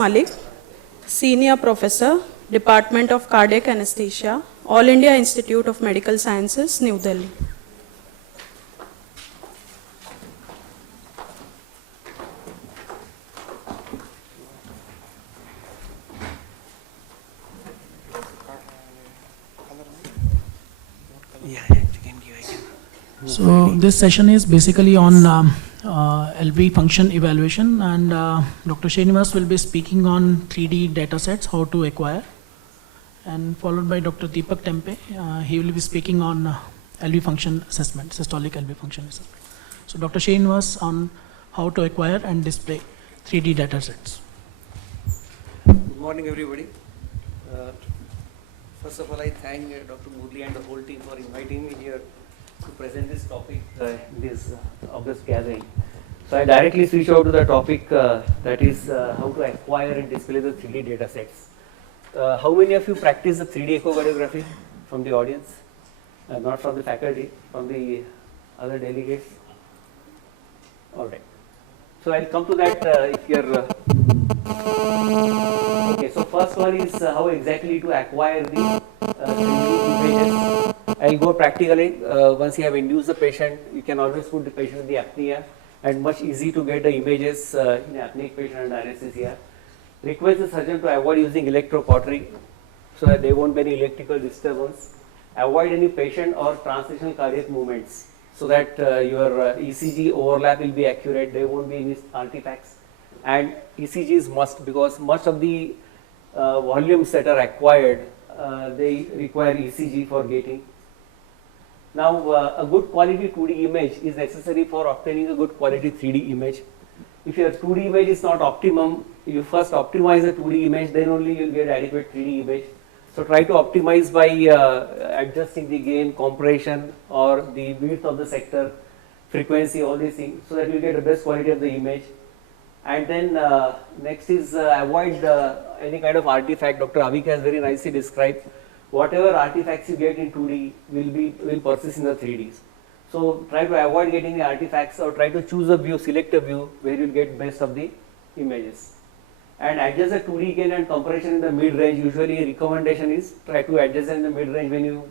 Malik, Senior Professor, Department of Cardiac Anesthesia, All India Institute of Medical Sciences, New Delhi. So this session is basically on LV function evaluation, and Dr. Srinivas will be speaking on 3D datasets, how to acquire, and followed by Dr. Deepak Tempe. He will be speaking on LV function assessment, systolic LV function assessment. So Dr. Srinivas on how to acquire and display 3D datasets. Good morning, everybody. First of all, I thank Dr. Murli and the whole team for inviting me here to present this topic in this August gathering. So I directly switch over to the topic that is how to acquire and display the 3D data sets. How many of you practice the 3D echocardiography from the audience? Not from the faculty, from the other delegates? Alright. So I'll come to that if you're... Okay, so first one is how exactly to acquire the 3D images. I'll go practically. Once you have induced the patient, you can always put the patient in the apnea, and much easy to get the images in apneic patient under anesthesia. Request the surgeon to avoid using electrocautery so that there won't be any electrical disturbance. Avoid any patient or transitional cardiac movements so that your ECG overlap will be accurate. There won't be any artifacts. And ECG is must, because much of the volumes that are acquired, they require ECG for gating. Now, a good quality 2D image is necessary for obtaining a good quality 3D image. If your 2D image is not optimum, you first optimize the 2D image, then only you will get adequate 3D image. So try to optimize by adjusting the gain, compression, or the width of the sector, frequency, all these things, so that you get the best quality of the image. And then next is avoid any kind of artifact. Dr. Avik has very nicely described. Whatever artifacts you get in 2D will persist in the 3Ds. So try to avoid getting the artifacts, or try to choose a view, select a view where you will get best of the images. And adjust the 2D gain and compression in the mid range. Usually recommendation is try to adjust in the mid range when you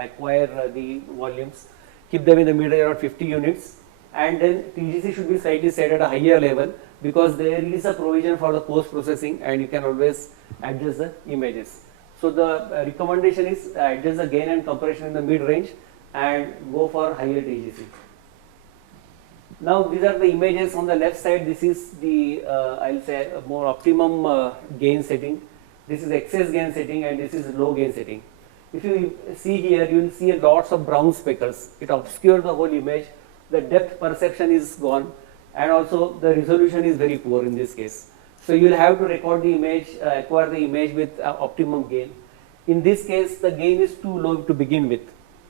acquire the volumes. Keep them in the mid range around 50 units. And then TGC should be slightly set at a higher level, because there is a provision for the post processing and you can always adjust the images. So the recommendation is adjust the gain and compression in the mid range and go for higher TGC. Now these are the images on the left side. This is the I'll say a more optimum gain setting. This is excess gain setting, and this is low gain setting. If you see here, you will see lots of brown speckles. It obscures the whole image. The depth perception is gone, and also the resolution is very poor in this case. So you will have to record the image, acquire the image with optimum gain. In this case, the gain is too low to begin with.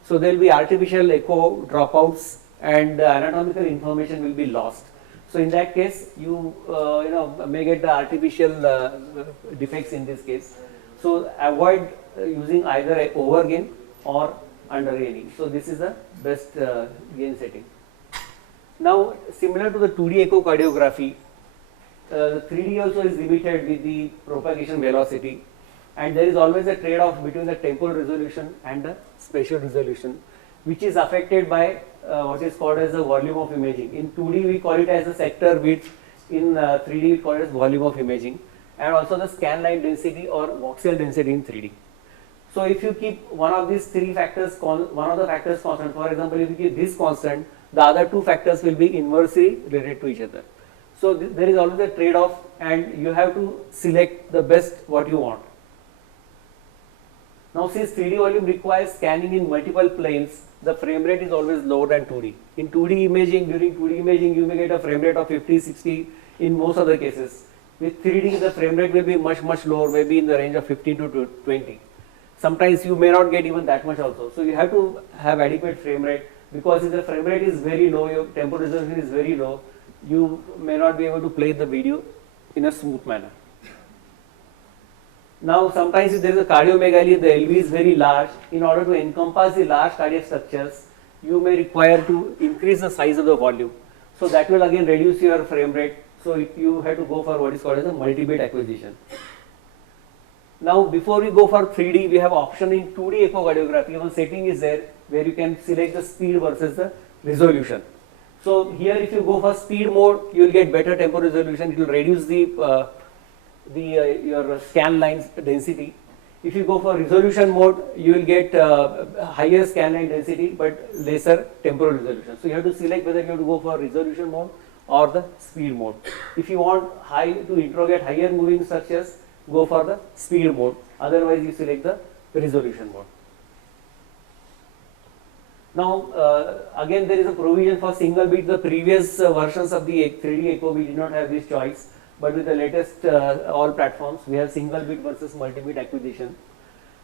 So there will be artificial echo dropouts, and anatomical information will be lost. So in that case, you may get the artificial defects in this case. So avoid using either a over gain or under gaining. So this is the best gain setting. Now, similar to the 2D echocardiography, the 3D also is limited with the propagation velocity, and there is always a trade-off between the temporal resolution and the spatial resolution, which is affected by what is called as the volume of imaging. In 2D we call it as the sector width, in 3D we call it as volume of imaging, and also the scan line density or voxel density in 3D. So if you keep one of these three factors, one of the factors constant, for example, if you keep this constant, the other two factors will be inversely related to each other. So there is always a trade-off, and you have to select the best what you want. Now since 3D volume requires scanning in multiple planes, the frame rate is always lower than 2D. In 2D imaging, during 2D imaging you may get a frame rate of 50, 60 in most of the cases. With 3D the frame rate will be much lower, maybe in the range of 15 to 20. Sometimes you may not get even that much also. So you have to have adequate frame rate, because if the frame rate is very low, your temporal resolution is very low, you may not be able to play the video in a smooth manner. Now sometimes if there is a cardiomegaly, the LV is very large. In order to encompass the large cardiac structures, you may require to increase the size of the volume. So that will again reduce your frame rate. So you have to go for what is called as a multi-bit acquisition. Now before we go for 3D, we have option in 2D echocardiography. One setting is there where you can select the speed versus the resolution. So here if you go for speed mode, you will get better tempo resolution. It will reduce your scan lines density. If you go for resolution mode, you will get higher scan line density but lesser temporal resolution. So you have to select whether you have to go for resolution mode or the speed mode. If you want to interrogate higher moving structures, go for the speed mode. Otherwise, you select the resolution mode. Now, again, there is a provision for single bit. The previous versions of the 3D echo, we did not have this choice. But with the latest all platforms, we have single bit versus multi-bit acquisition.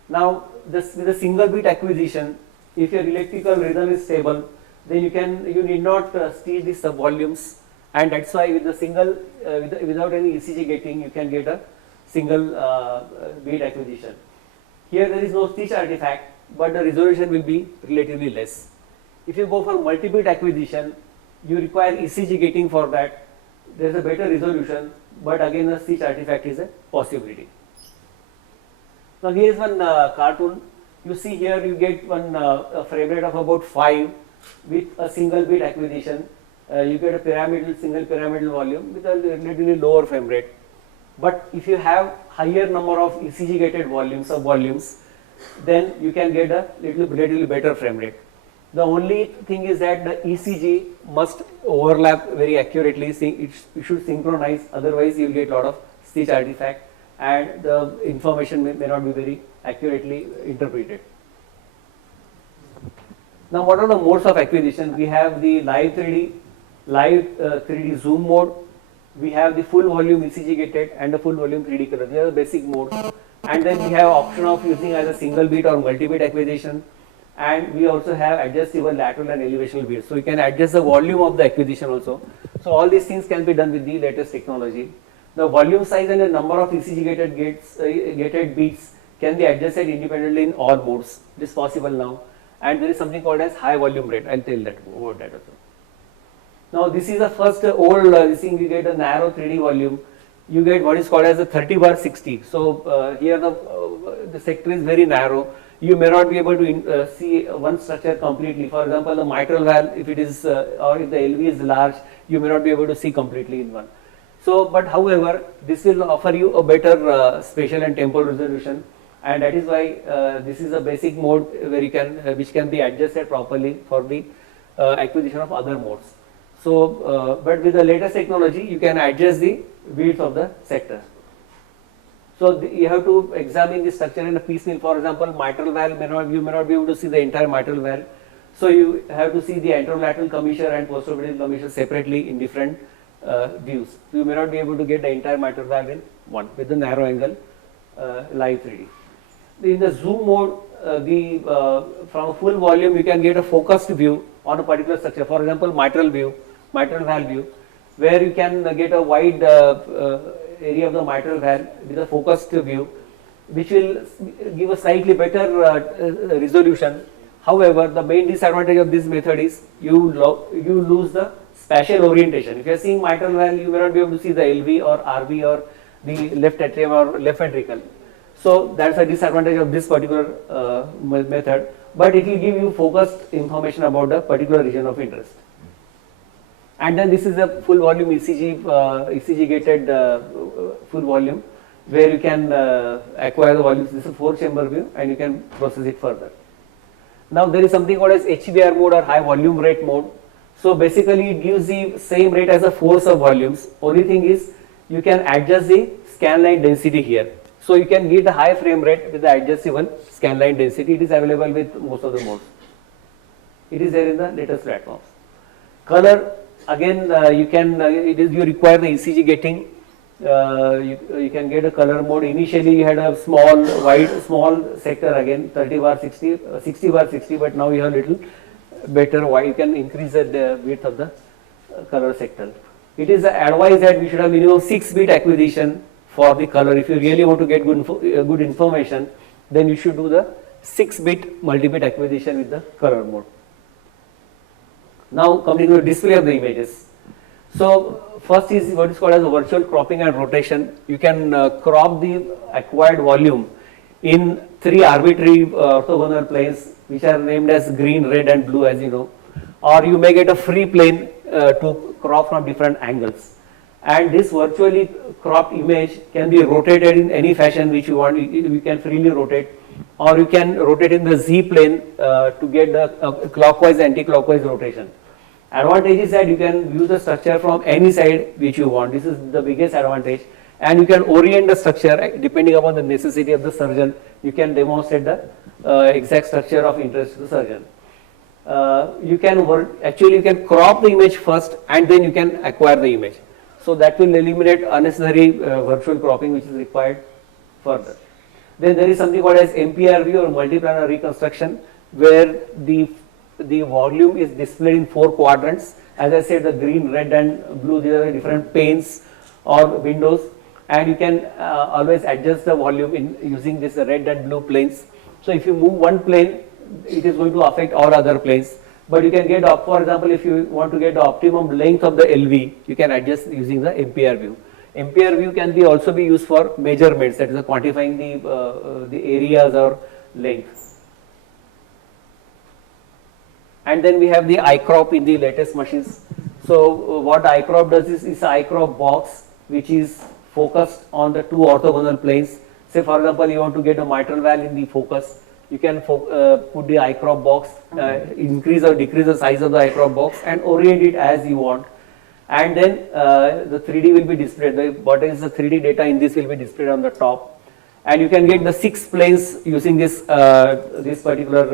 Now, with the single bit acquisition, if your electrical rhythm is stable, then you need not steal the subvolumes, and that's why with the single without any ECG gating, you can get a single bit acquisition. Here there is no stitch artifact, but the resolution will be relatively less. If you go for multi-bit acquisition, you require ECG gating for that. There is a better resolution, but again the stitch artifact is a possibility. Now here is one cartoon. You see here you get one frame rate of about 5 with a single bit acquisition. You get a pyramidal, single pyramidal volume with a relatively lower frame rate. But if you have higher number of ECG gated volumes, sub-volumes, then you can get a relatively better frame rate. The only thing is that the ECG must overlap very accurately. It should synchronize, otherwise you will get a lot of stitch artifact and the information may not be very accurately interpreted. Now, what are the modes of acquisition? We have the live 3D, 3D zoom mode. We have the full volume ECG gated and the full volume 3D color. These are the basic modes. And then we have option of using either single bit or multi-bit acquisition. And we also have adjustable lateral and elevational bits. So you can adjust the volume of the acquisition also. So all these things can be done with the latest technology. The volume size and the number of ECG gated beats can be adjusted independently in all modes. It is possible now. And there is something called as high volume rate. I'll tell that about that also. Now this is the first old this thing. You get a narrow 3D volume. You get what is called as a 30/60. So here the sector is very narrow. You may not be able to see one structure completely. For example, the mitral valve, if it is or if the LV is large, you may not be able to see completely in one. So, but however, this will offer you a better spatial and temporal resolution, and that is why this is a basic mode where you can which can be adjusted properly for the acquisition of other modes. So, but with the latest technology, you can adjust the width of the sector. So you have to examine the structure in a piecemeal. For example, mitral valve you may not be able to see the entire mitral valve. So you have to see the anterolateral commissure and postoperative commissure separately in different views. So you may not be able to get the entire mitral valve in one with the narrow angle live 3D. In the zoom mode, from a full volume you can get a focused view on a particular structure. For example, mitral valve view, where you can get a wide area of the mitral valve with a focused view, which will give a slightly better resolution. However, the main disadvantage of this method is you lose the spatial orientation. If you are seeing mitral valve, you may not be able to see the LV or RV or the left atrium or left ventricle. So that's a disadvantage of this particular method, but it will give you focused information about the particular region of interest. And then this is a full volume ECG gated full volume, where you can acquire the volumes. This is a 4-chamber view and you can process it further. Now there is something called as HVR mode or high volume rate mode. So basically it gives the same rate as a 4 sub-volumes. Only thing is you can adjust the scan line density here. So you can get a high frame rate with the adjustable scan line density. It is available with most of the modes. It is there in the latest platforms. Color, again you require the ECG gating. You can get a color mode. Initially you had a small sector, again 30/60, 60/60, but now you have little better wide. You can increase the width of the color sector. It is advised that we should have minimum 6-bit acquisition for the color. If you really want to get good information, then you should do the 6-bit multi-bit acquisition with the color mode. Now coming to the display of the images. So first is what is called as virtual cropping and rotation. You can crop the acquired volume in 3 arbitrary orthogonal planes which are named as green, red and blue, as you know, or you may get a free plane to crop from different angles. And this virtually cropped image can be rotated in any fashion which you want. You can freely rotate, or you can rotate in the Z plane to get the clockwise, anti-clockwise rotation. Advantage is that you can view the structure from any side which you want. This is the biggest advantage, and you can orient the structure depending upon the necessity of the surgeon. You can demonstrate the exact structure of interest to the surgeon. You can crop the image first and then you can acquire the image. So that will eliminate unnecessary virtual cropping which is required further. Then there is something called as MPRV or multiplanar reconstruction, where the volume is displayed in 4 quadrants. As I said, the green, red and blue, these are the different panes or windows, and you can always adjust the volume in using this red and blue planes. So if you move one plane, it is going to affect all other planes. But you can get, for example, if you want to get the optimum length of the LV, you can adjust using the MPR view. MPR view can also be used for measurements, that is quantifying the areas or length. And then we have the iCrop in the latest machines. So what iCrop does is an iCrop box which is focused on the 2 orthogonal planes. Say for example, you want to get a mitral valve in the focus. You can put the iCrop box, increase or decrease the size of the iCrop box and orient it as you want. And then the 3D will be displayed. What is the 3D data in this will be displayed on the top. And you can get the 6 planes using this particular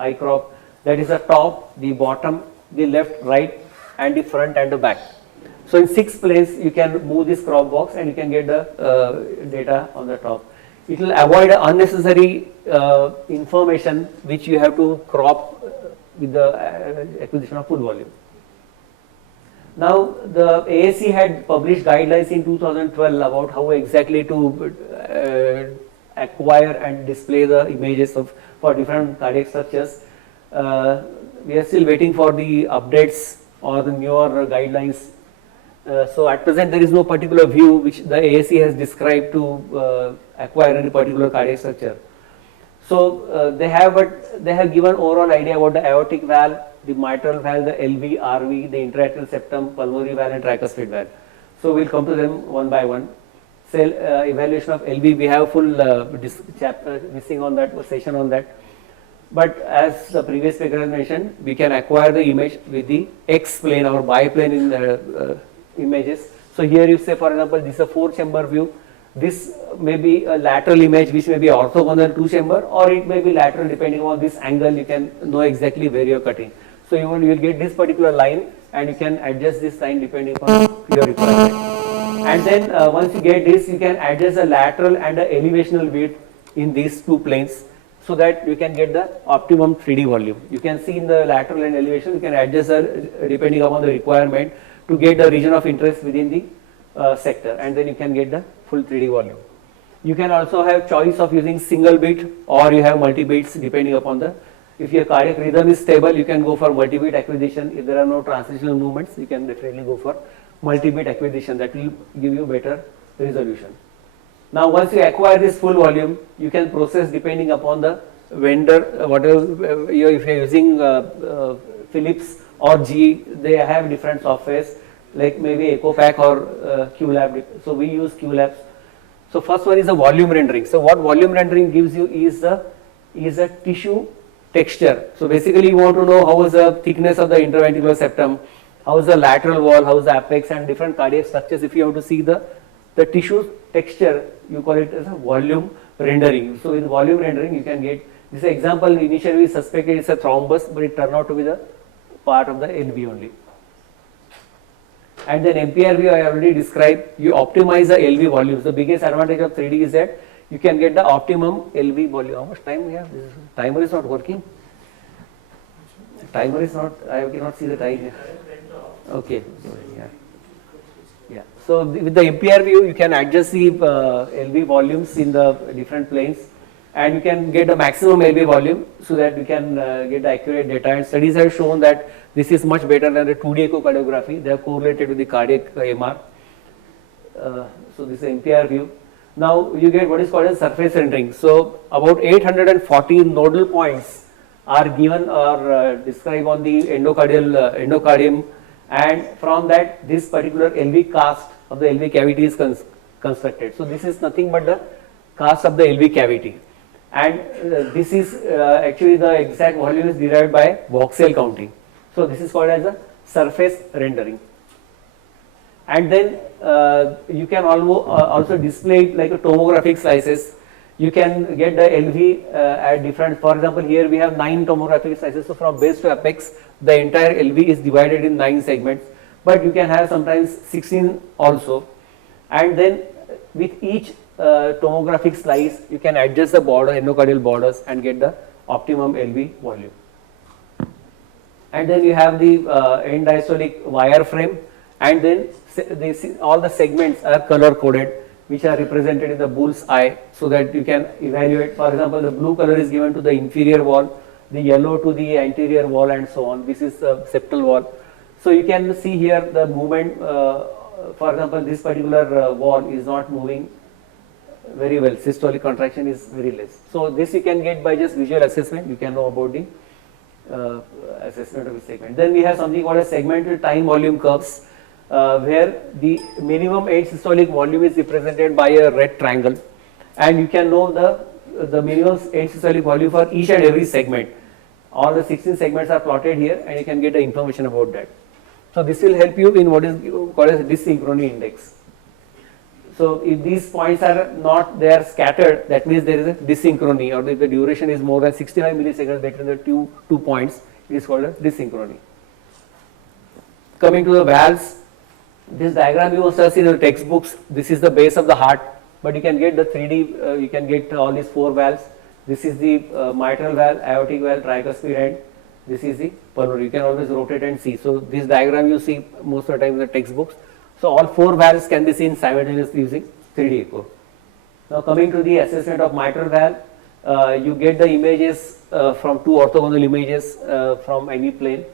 iCrop. That is the top, the bottom, the left, right and the front and the back. So in 6 planes you can move this crop box and you can get the data on the top. It will avoid unnecessary information which you have to crop with the acquisition of full volume. Now the AAC had published guidelines in 2012 about how exactly to acquire and display the images for different cardiac structures. We are still waiting for the updates or the newer guidelines. So at present there is no particular view which the AAC has described to acquire any particular cardiac structure. So they have given overall idea about the aortic valve, the mitral valve, the LV, RV, the intra-atrial septum, pulmonary valve and tricuspid valve. So we'll come to them one by one. Say evaluation of LV, we have full chapter missing on that session on that. But as the previous speaker has mentioned, we can acquire the image with the X plane or biplane in the images. So here you say for example this is a 4-chamber view. This may be a lateral image which may be orthogonal 2-chamber, or it may be lateral depending on this angle. You can know exactly where you are cutting. So you will get this particular line and you can adjust this line depending upon your requirement. And then once you get this, you can adjust the lateral and the elevational width in these 2 planes, so that you can get the optimum 3D volume. You can see in the lateral and elevation, you can adjust depending upon the requirement to get the region of interest within the sector, and then you can get the full 3D volume. You can also have choice of using single beat or you have multi beats depending upon the, if your cardiac rhythm is stable, you can go for multi beat acquisition. If there are no transitional movements, you can definitely go for multi beat acquisition. That will give you better resolution. Now once you acquire this full volume, you can process depending upon the vendor, whatever, if you are using Philips or GE, they have different softwares like maybe EchoPack or QLab. So we use QLabs. So first one is the volume rendering. So what volume rendering gives you is a tissue texture. So basically you want to know how is the thickness of the interventricular septum, how is the lateral wall, how is the apex and different cardiac structures. If you have to see the tissue texture, you call it as a volume rendering. So with volume rendering you can get this example. Initially we suspected it's a thrombus, but it turned out to be the part of the LV only. And then MPRV I already described. You optimize the LV volumes. The biggest advantage of 3D is that you can get the optimum LV volume. How much time we have? This timer is not working. Timer is not, I cannot see the time here. Okay. Yeah. So with the MPR view, you can adjust the LV volumes in the different planes, and you can get the maximum LV volume so that you can get the accurate data. And studies have shown that this is much better than the 2D echocardiography. They are correlated with the cardiac MR. So this is NPR view. Now you get what is called as surface rendering. So about 840 nodal points are given or described on the endocardium, and from that this particular LV cast of the LV cavity is constructed. So this is nothing but the cast of the LV cavity, and this is actually the exact volume is derived by voxel counting. So this is called as a surface rendering. And then you can also display it like a tomographic slices. You can get the LV at different, for example, here we have 9 tomographic slices. So from base to apex, the entire LV is divided in 9 segments, but you can have sometimes 16 also. And then with each tomographic slice, you can adjust the border, endocardial borders, and get the optimum LV volume. And then you have the end diastolic wire frame, and then all the segments are color coded, which are represented in the bull's eye, so that you can evaluate. For example, the blue color is given to the inferior wall, the yellow to the anterior wall, and so on. This is the septal wall. So you can see here the movement. For example, this particular wall is not moving very well. Systolic contraction is very less. So this you can get by just visual assessment. You can know about the assessment of the segment. Then we have something called as segmental time volume curves, where the minimum end systolic volume is represented by a red triangle, and you can know the minimum end systolic volume for each and every segment. All the 16 segments are plotted here, and you can get the information about that. So this will help you in what is called as dysynchrony index. So if these points are not, they are scattered, that means there is a dysynchrony, or if the duration is more than 65 milliseconds between the two points, it is called a dysynchrony. Coming to the valves, this diagram you must have seen in the textbooks. This is the base of the heart, but you can get the 3D, you can get all these 4 valves. This is the mitral valve, aortic valve, tricuspid end. This is the pulmonary. You can always rotate and see. So this diagram you see most of the time in the textbooks. So all 4 valves can be seen simultaneously using 3D echo. Now coming to the assessment of mitral valve, you get the images from 2 orthogonal images from any plane,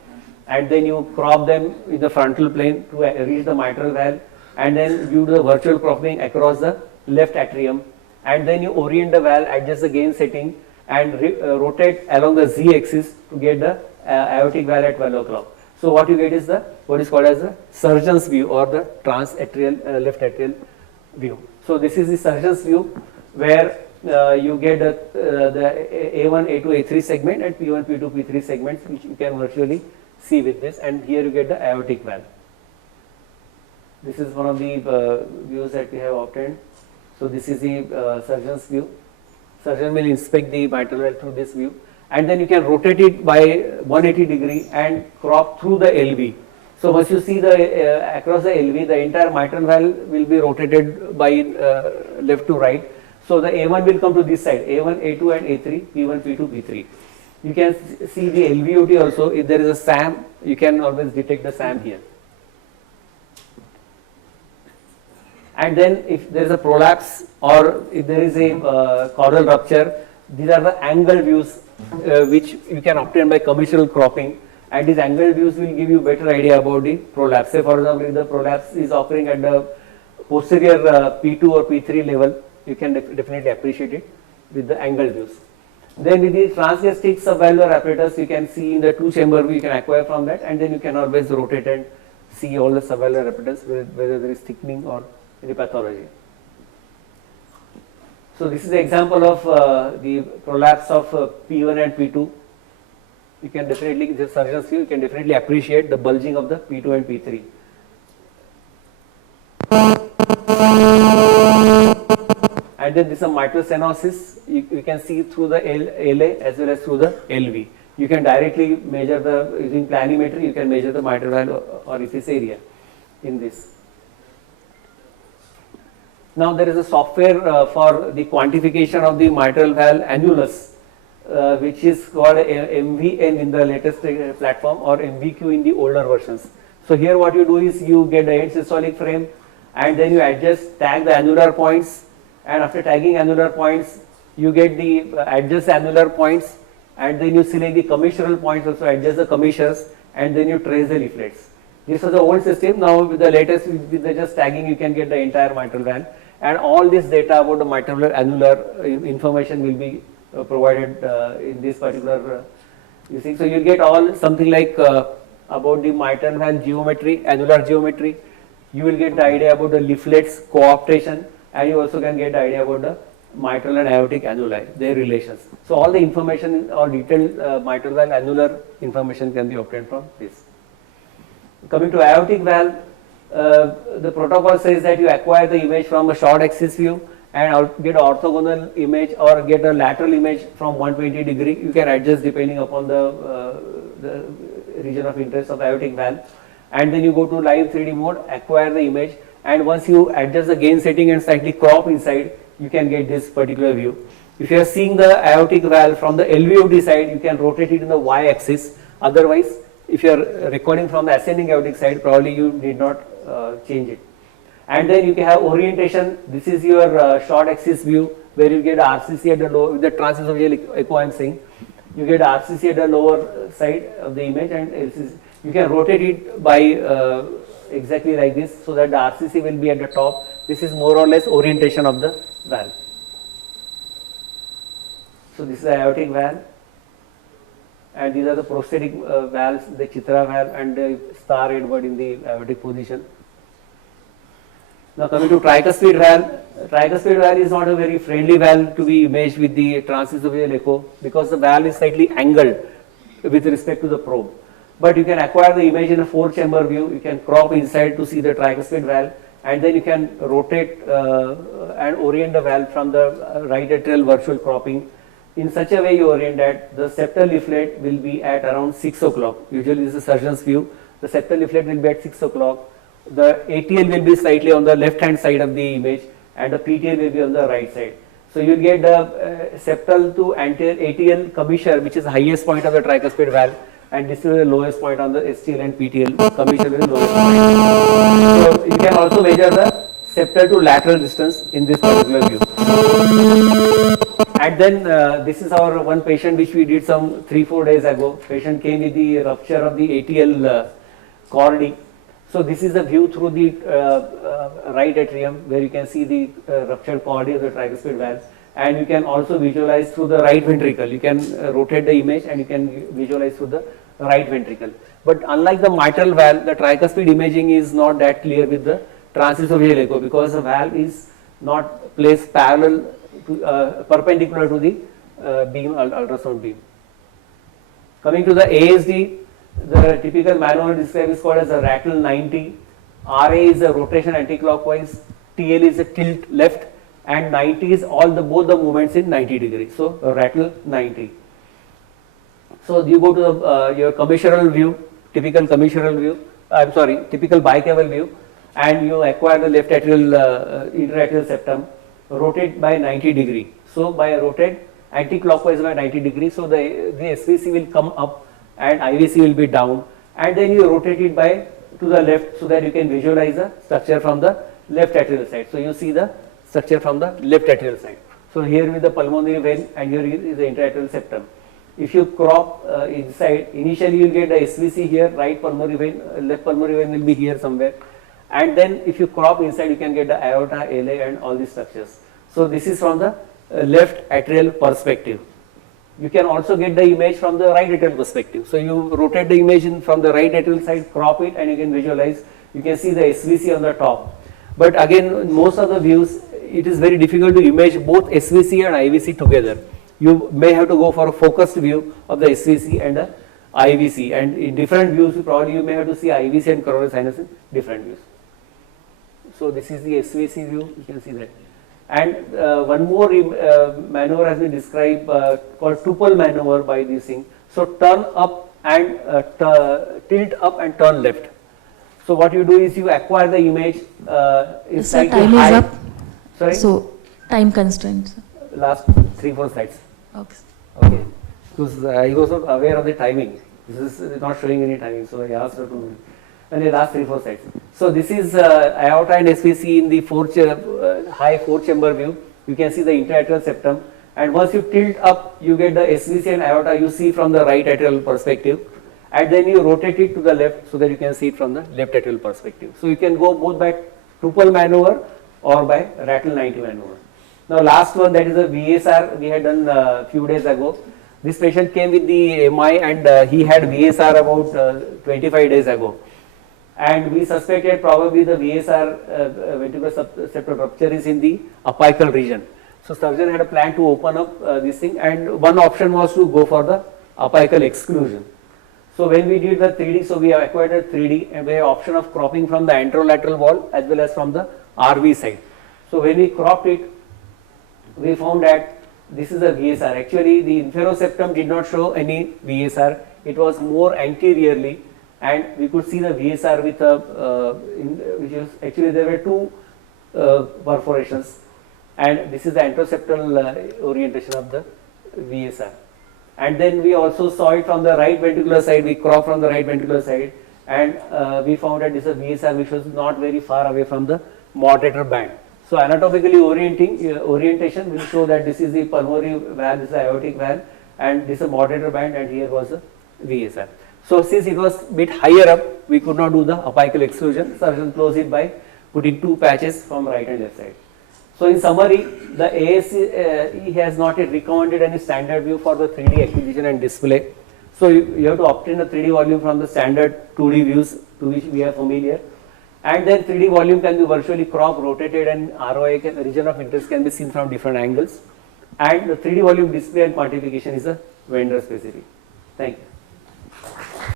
and then you crop them in the frontal plane to reach the mitral valve, and then you do the virtual cropping across the left atrium, and then you orient the valve, adjust the gain setting, and rotate along the z-axis to get the aortic valve at 12 o'clock. So what you get is what is called as the surgeon's view, or the transatrial left atrial view. So this is the surgeon's view, where you get the A1, A2, A3 segment, and P1, P2, P3 segments, which you can virtually see with this, and here you get the aortic valve. This is one of the views that we have obtained. So this is the surgeon's view. Surgeon will inspect the mitral valve through this view, and then you can rotate it by 180 degree and crop through the LV. So once you see the across the LV, the entire mitral valve will be rotated by left to right. So the A1 will come to this side, A1, A2 and A3, P1, P2, P3. You can see the LVOT also. If there is a SAM, you can always detect the SAM here. And then if there is a prolapse, or if there is a caudal rupture, these are the angle views which you can obtain by commissural cropping, and these angle views will give you better idea about the prolapse. Say for example, if the prolapse is occurring at the posterior P2 or P3 level, you can definitely appreciate it with the angle views. Then with the transgastric subvalvular apparatus, you can see in the 2-chamber view, you can acquire from that, and then you can always rotate and see all the subvalvular apparatus, whether there is thickening or any pathology. So this is the example of the prolapse of P1 and P2. You can definitely, the surgeon's view, you can definitely appreciate the bulging of the P2 and P3. And then this is a mitral stenosis. You can see through the LA as well as through the LV. You can directly measure the, using planimetry, you can measure the mitral valve orifice area in this. Now there is a software for the quantification of the mitral valve annulus, which is called MVN in the latest platform, or MVQ in the older versions. So here what you do is you get the end systolic frame, and then you adjust, tag the annular points, and after tagging annular points, you get the adjust annular points, and then you select the commissural points also, adjust the commissures, and then you trace the leaflets. This was the old system. Now with the latest, with the just tagging, you can get the entire mitral valve, and all this data about the mitral valve annular information will be provided in this particular you see. So you get all something like about the mitral valve geometry, annular geometry. You will get the idea about the leaflets, cooptation, and you also can get the idea about the mitral and aortic annuli, their relations. So all the information or detailed mitral valve annular information can be obtained from this. Coming to aortic valve, the protocol says that you acquire the image from a short axis view and get an orthogonal image or get a lateral image from 120 degree. You can adjust depending upon the region of interest of aortic valve. And then you go to live 3D mode, acquire the image, and once you adjust the gain setting and slightly crop inside, you can get this particular view. If you are seeing the aortic valve from the LVOT side, you can rotate it in the Y axis. Otherwise, if you are recording from the ascending aortic side, probably you need not change it. And then you can have orientation. This is your short axis view where you get RCC at the lower, with the transesophageal echo I am saying. You get RCC at the lower side of the image, and you can rotate it by exactly like this, so that the RCC will be at the top. This is more or less orientation of the valve. So this is the aortic valve, and these are the prosthetic valves, the Chitra valve and the star Edward in the aortic position. Now coming to tricuspid valve is not a very friendly valve to be imaged with the transesophageal echo, because the valve is slightly angled with respect to the probe. But you can acquire the image in a 4-chamber view. You can crop inside to see the tricuspid valve, and then you can rotate and orient the valve from the right atrial virtual cropping. In such a way you orient that the septal leaflet will be at around 6 o'clock. Usually this is a surgeon's view. The septal leaflet will be at 6 o'clock. The ATL will be slightly on the left hand side of the image, and the PTL will be on the right side. So you will get the septal to anterior ATL commissure, which is the highest point of the tricuspid valve, and this is the lowest point on the STL and PTL. Commissure is the lowest point. So you can also measure the septal to lateral distance in this particular view. And then this is our one patient which we did some 3-4 days ago. Patient came with the rupture of the ATL chordae. So this is the view through the right atrium, where you can see the ruptured chordae of the tricuspid valve, and you can also visualize through the right ventricle. You can rotate the image and you can visualize through the right ventricle. But unlike the mitral valve, the tricuspid imaging is not that clear with the transesophageal echo, because the valve is not placed parallel to, perpendicular to the beam, ultrasound beam. Coming to the ASD, the typical maneuver described is called as a rattle 90. RA is a rotation anti-clockwise, TL is a tilt left, and 90 is both the movements in 90 degrees. So a rattle 90. So you go to your commissural view, typical commissural view. Typical bicaval view, and you acquire the left atrial interatrial septum, rotate by 90 degree. So by rotate anti-clockwise by 90 degrees, so the SVC will come up and IVC will be down, and then you rotate it by to the left, so that you can visualize the structure from the left atrial side. So you see the structure from the left atrial side. So here with the pulmonary vein, and here is the interatrial septum. If you crop inside, initially you will get the SVC here, right pulmonary vein, left pulmonary vein will be here somewhere, and then if you crop inside, you can get the aorta, LA, and all these structures. So this is from the left atrial perspective. You can also get the image from the right atrial perspective. So you rotate the image from the right atrial side, crop it, and you can visualize. You can see the SVC on the top. But again, in most of the views, it is very difficult to image both SVC and IVC together. You may have to go for a focused view of the SVC and the IVC, and in different views, probably you may have to see IVC and coronary sinus in different views. So this is the SVC view. You can see that. And one more maneuver has been described called tuple maneuver by this thing. So turn up and tilt up and turn left. So what you do is you acquire the image. Sir, time is up. Sorry? So time constraints. Last 3-4 slides. Okay. Okay. Because I was not aware of the timing. This is not showing any timing. So I asked her to. And the last 3-4 slides. So this is aorta and SVC in the high 4-chamber view. You can see the interatrial septum, And once you tilt up, you get the SVC and aorta you see from the right atrial perspective, and then you rotate it to the left so that you can see it from the left atrial perspective. So you can go both by Tuple maneuver or by Rattle 90 maneuver. Now last one, that is a VSR we had done a few days ago. This patient came with the MI and he had VSR about 25 days ago. And we suspected probably the VSR ventricular septal rupture is in the apical region. So surgeon had a plan to open up this thing, and one option was to go for the apical exclusion. So when we did the 3D, so we have acquired a 3D and we have option of cropping from the anterolateral wall as well as from the RV side. So when we cropped it, we found that this is a VSR. Actually the inferoseptum did not show any VSR, it was more anteriorly, and we could see the VSR with a, which is actually there were two perforations, and this is the anteroseptal orientation of the VSR. And then we also saw it from the right ventricular side, we cropped from the right ventricular side, and we found that this is a VSR which was not very far away from the moderator band. So anatomically orientation will show that this is the pulmonary valve, this is the aortic valve, and this is a moderator band, and here was a VSR. So since it was bit higher up, we could not do the apical exclusion. Surgeon closed it by putting two patches from right and left side. So in summary, the ASE has not yet recommended any standard view for the 3D acquisition and display. So you have to obtain a 3D volume from the standard 2D views to which we are familiar. And then 3D volume can be virtually cropped, rotated, and ROI region of interest can be seen from different angles. And the 3D volume display and quantification is a vendor specific. Thank you.